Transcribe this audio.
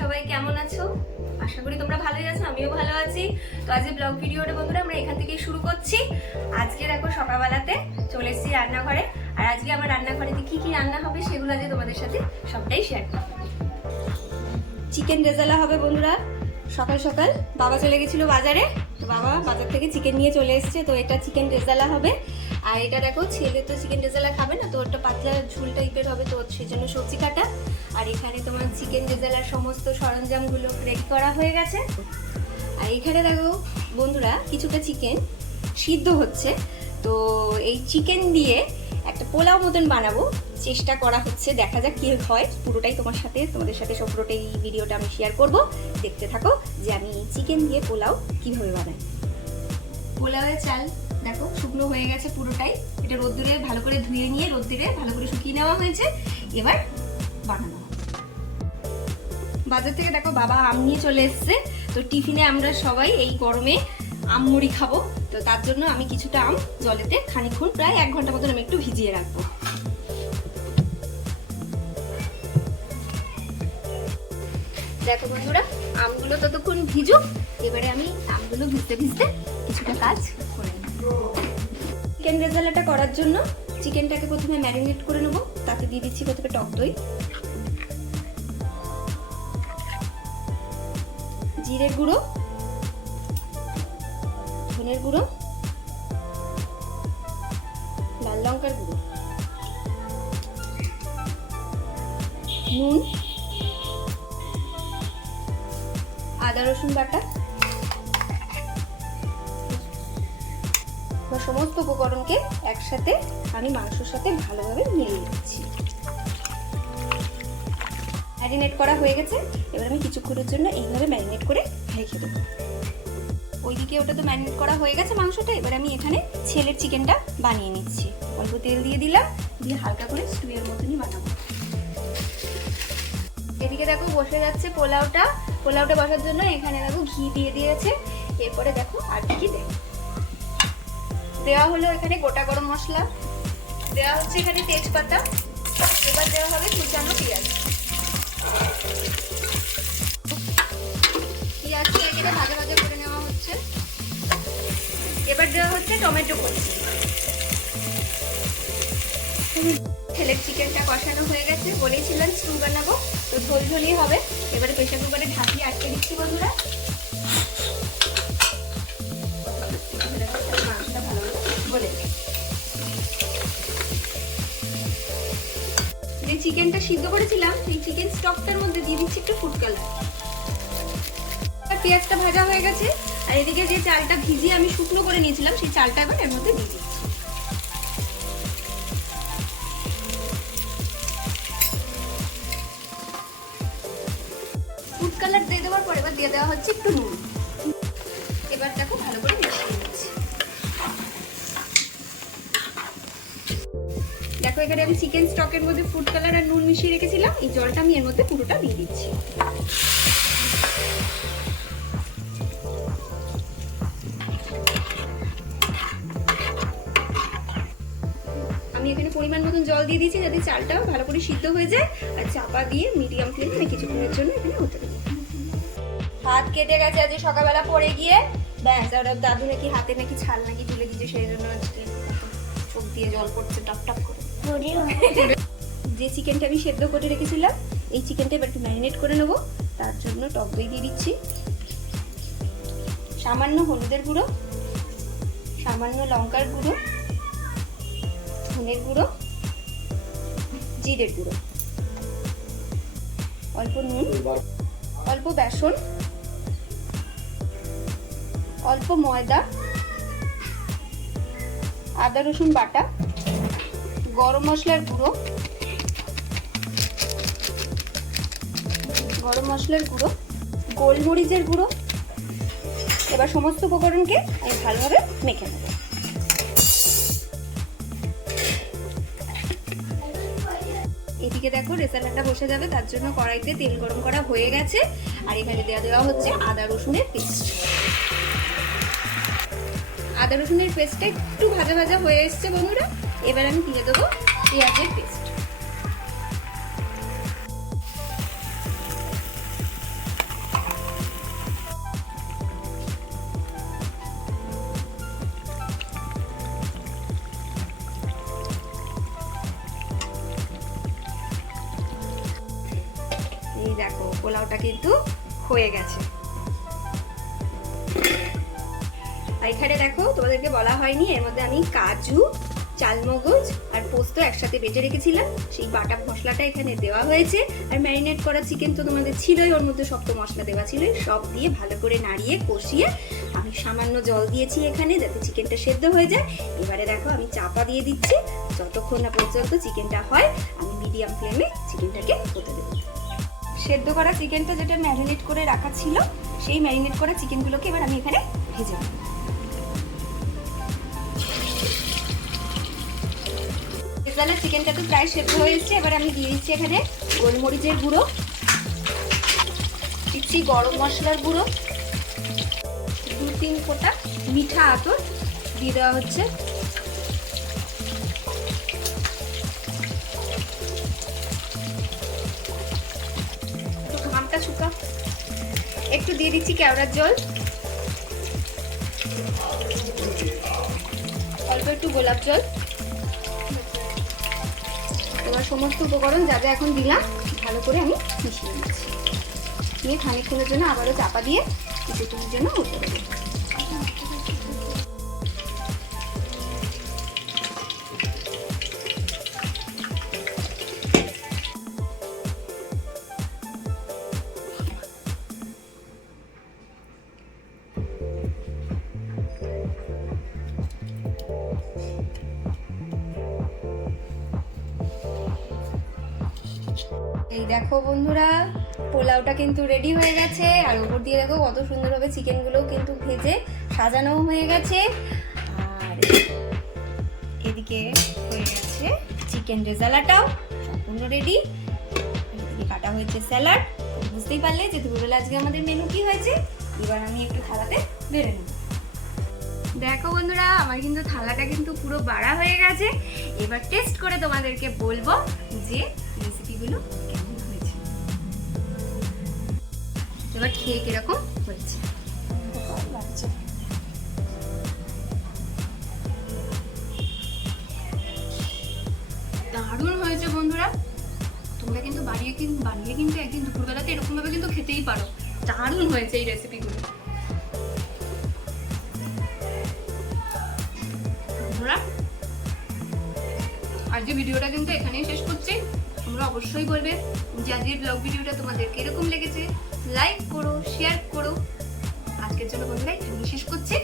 সবাই কেমন আছো? আশা করি তোমরা ভালোই আছো, আমিও ভালো আছি। তো আজকে ব্লগ ভিডিওটা বন্ধুরা আমরা এখান থেকেই শুরু করছি। আজকে দেখো সকালবেলাতে চলে এসেছি রান্নাঘরে, আর আজকে আমার রান্নাঘরেতে কি কি রান্না হবে সেগুলো আজকে তোমাদের সাথে সবটাই শেয়ার করব। চিকেন রেজালা হবে বন্ধুরা। সকাল সকাল বাবা চলে গেছিল বাজারে, তো বাবা বাজার থেকে চিকেন নিয়ে চলে এসেছে। তো এটা চিকেন রেজালা হবে। আর এটা দেখো ছেলে তো চিকেন রেজালা খাবে না, তো ওটা পাতলা ঝুল টাইপের হবে, তো সেই জন্য সবজি কাটা। আর এখানে তোমার চিকেন রেজালার সমস্ত সরঞ্জামগুলো রেডি করা হয়ে গেছে। আর এখানে দেখো বন্ধুরা কিছুটা চিকেন সিদ্ধ হচ্ছে। তো এই চিকেন দিয়ে একটা পোলাও মতন বানাবো, চেষ্টা করা হচ্ছে, দেখা যাক কি হয়। পুরোটাই তোমাদের সাথে সব পুরোটাই ভিডিওটা আমি শেয়ার করব। দেখতে থাকো যে আমি চিকেন দিয়ে পোলাও কিভাবে বানাই। পোলাওয়ের চাল দেখো শুকনো হয়ে গেছে পুরোটাই। এটা রোদ্দুরে ভালো করে ধুয়ে নিয়ে রোদ্দুরে ভালো করে শুকিয়ে নেওয়া হয়েছে। এবার বানানো হবে। বাজার থেকে দেখো বাবা আম নিয়ে চলে এসছে। তো টিফিনে আমরা সবাই এই গরমে আম মুড়ি খাবো, তো তার জন্য আমি কিছুটা আম জলেতে খানিকক্ষণ প্রায় 1 ঘন্টা মতন আমি একটু ভিজিয়ে রাখবো। দেখো বন্ধুরা আমগুলো ততক্ষণ ভিজুক, এবারে আমি আমগুলো ভিজতে ভিজতে কিছুটা কাজ করে নেব। চিকেন রেজালাটা করার জন্য চিকেনটাকে প্রথমে ম্যারিনেট করে নেবো। তাতে দিয়ে দিচ্ছি প্রথমে টক দই, জিরের গুঁড়ো, ধনের গুঁড়ো, লাল লঙ্কার গুঁড়ো, নুন, আদা রসুন বাটা। সমস্ত উপকরণকে একসাথে আমি মাংসের সাথে ভালোভাবে মিলিয়ে দিচ্ছি। ম্যারিনেট করা হয়ে গেছে। এবার আমি কিছুক্ষণের জন্য এইভাবে ম্যারিনেট করে রেখে দেবো। ওইদিকে ওটা তো ম্যারিনেট করা হয়ে গেছে মাংসটা। এবার আমি এখানে ছেলের চিকেনটা বানিয়ে নিচ্ছি। অল্প তেল দিয়ে দিলাম, দিয়ে হালকা করে স্টুয়ের মতনই বানাবো। এদিকে দেখো বসে যাচ্ছে পোলাওটা বসার জন্য। এখানে দেখো ঘি দিয়ে দিয়েছে। এরপরে দেখো আর কি দেওয়া হলো, এখানে গোটা গরম মশলা দেওয়া হচ্ছে, এখানে তেজপাতা, এবার দেওয়া হবে কুচানো পেঁয়াজ। পেঁয়াজকে এখানে ভাজা ভাজা করে নেওয়া হচ্ছে। এবার দেওয়া হচ্ছে টমেটো কুচি। ছেলের চিকেনটা কষানো হয়ে গেছে, বলেছিলাম স্টু বানাবো, তো ঝোলঝোলই হবে। এবারে প্রেসার কুকারে ঢাকিয়ে আটকে দিচ্ছি বন্ধুরা। যে চিকেনটা সিদ্ধ করেছিলাম সেই চিকেন স্টকটার মধ্যে দিয়ে দিচ্ছি একটু ফুড কালার। পেঁয়াজটা ভাজা হয়ে গেছে। আর এদিকে যে চালটা ভিজিয়ে আমি শুকনো করে নিয়েছিলাম সেই চালটা এবার এর মধ্যে দিয়ে দিচ্ছি। ফুড কালার দিয়ে দেওয়ার পর এবার দিয়ে দেওয়া হচ্ছে একটু নুন। এবার দেখো ভালো করে মিশিয়ে দিচ্ছি। দেখো এখানে আমি চিকেন স্টকের মধ্যে ফুড কালার আর নুন মিশিয়ে রেখেছিলাম। এই জলটা আমি এর মধ্যে পুরোটা দিয়ে দিচ্ছি। আমি এখানে পরিমাণ মতন জল দিয়ে দিয়েছি যাতে চালটাও ভালো করে সিদ্ধ হয়ে যায়। আর চাপা দিয়ে মিডিয়াম ফ্লেমে আমি কিছুক্ষণের জন্য এখানে হতে দেবো। হাত কেটে গেছে আজকে সকালবেলা পড়ে গিয়ে, ব্যাস। আর দাদু নাকি হাতে নাকি ছাল নাকি তুলে দিচ্ছে, সেই জন্য আজকে চোখ দিয়ে জল পড়ছে টপ টপ করে। যে চিকেনটা আমি সেদ্ধ করে রেখেছিলাম এই চিকেনটা এবার একটু ম্যারিনেট করে নেবো। তার জন্য টক দই দিয়ে দিচ্ছি, সামান্য হলুদের গুঁড়ো, সামান্য লঙ্কার গুঁড়ো, ধনের গুঁড়ো, জিরের গুঁড়ো, অল্প নুন, অল্প বেসন, অল্প ময়দা, আদা রসুন বাটা, গরম মশলার গুঁড়ো, গোলমরিচের গুঁড়ো। এবার সমস্ত উপকরণকে আমি ভালোভাবে মেখে নেব। এদিকে দেখো রেজালাটা বসে যাবে, তার জন্য কড়াইতে তেল গরম করা হয়ে গেছে। আর এখানে দেওয়া হচ্ছে আদা রসুনের পেস্ট। আদা রসুনের পেস্টটা একটু ভাজা ভাজা হয়ে এসছে বন্ধুরা। এবার আমি দিয়ে দেবো পেঁয়াজের পেস্ট। এই দেখো পোলাওটা কিন্তু হয়ে গেছে। এখানে দেখো তোমাদেরকে বলা হয়নি, এর মধ্যে আমি কাজু, চালমগজ আর পোস্ত একসাথে বেটে রেখেছিলাম, সেই বাটা মশলাটা এখানে দেওয়া হয়েছে। আর ম্যারিনেট করা চিকেন তো তোমাদের ছিলই, ওর মধ্যে সব তো মশলা দেওয়া ছিলই, সব দিয়ে ভালো করে নাড়িয়ে কষিয়ে আমি সামান্য জল দিয়েছি এখানে যাতে চিকেনটা সেদ্ধ হয়ে যায়। এবারে দেখো আমি চাপা দিয়ে দিচ্ছি, যতক্ষণ না পর্যন্ত চিকেনটা হয় আমি মিডিয়াম ফ্লেমে চিকেনটাকে হতে দেবো। সেদ্ধ করা চিকেনটা যেটা ম্যারিনেট করে রাখা ছিল, সেই ম্যারিনেট করা চিকেনগুলোকে এবার আমি এখানে ভেজে নেব। রেজালা চিকেনটা তো প্রায় সেদ্ধ হয়ে এসেছে, এবার আমি দিয়ে দিচ্ছি এখানে গোলমরিচের গুঁড়ো, দিচ্ছি গরম মশলার গুঁড়ো, 2-3 ফোঁটা মিঠা আতর দিয়ে দেওয়া হচ্ছে, একটু ঘামটা শুকা, একটু দিয়ে দিচ্ছি কেওড়ার জল, অল্প একটু গোলাপ জল। এবার সমস্ত উপকরণ যা যা এখন দিলাম ভালো করে আমি মিশিয়ে নিচ্ছি, নিয়ে খানিকক্ষণের জন্য আবারও চাপা দিয়ে কিছুক্ষণের জন্য উঠে দেবো। এই দেখো বন্ধুরা, পোলাওটা কিন্তু রেডি হয়ে গেছে, আর উপর দিয়ে দেখো কত সুন্দরভাবে চিকেনগুলোও কিন্তু ভেজে সাজানো হয়ে গেছে। আর এদিকে হয়ে গেছে চিকেন রেজালাটাও সম্পূর্ণ রেডি, এদিকে কাটা হয়েছে স্যালাড। বুঝতেই পারলে যে দুপুরবেলা আজকে আমাদের মেনু কি হয়েছে। এবার আমি একটু থালাতে বেড়ে নেব। দেখো বন্ধুরা, আমার কিন্তু থালাটা কিন্তু পুরো বাড়া হয়ে গেছে। এবার টেস্ট করে তোমাদেরকে বলবো যে রেসিপিগুলো কেমন হয়েছে, এবার খেয়ে কিরকম হয়েছে। দারুণ হয়েছে বন্ধুরা, তোমরা কিন্তু বানিয়ে কিন্তু একদিন দুপুরবেলাতে এরকম ভাবে কিন্তু খেতেই পারো। দারুণ হয়েছে এই রেসিপিগুলো। আজকে ভিডিওটা কিন্তু এখানেই শেষ করছি। তোমরা অবশ্যই বলবে যে আজকের ব্লগ ভিডিওটা তোমাদের কিরকম লেগেছে, লাইক করো, শেয়ার করো। আজকের জন্য বন্ধুরা এখানেই শেষ করছি।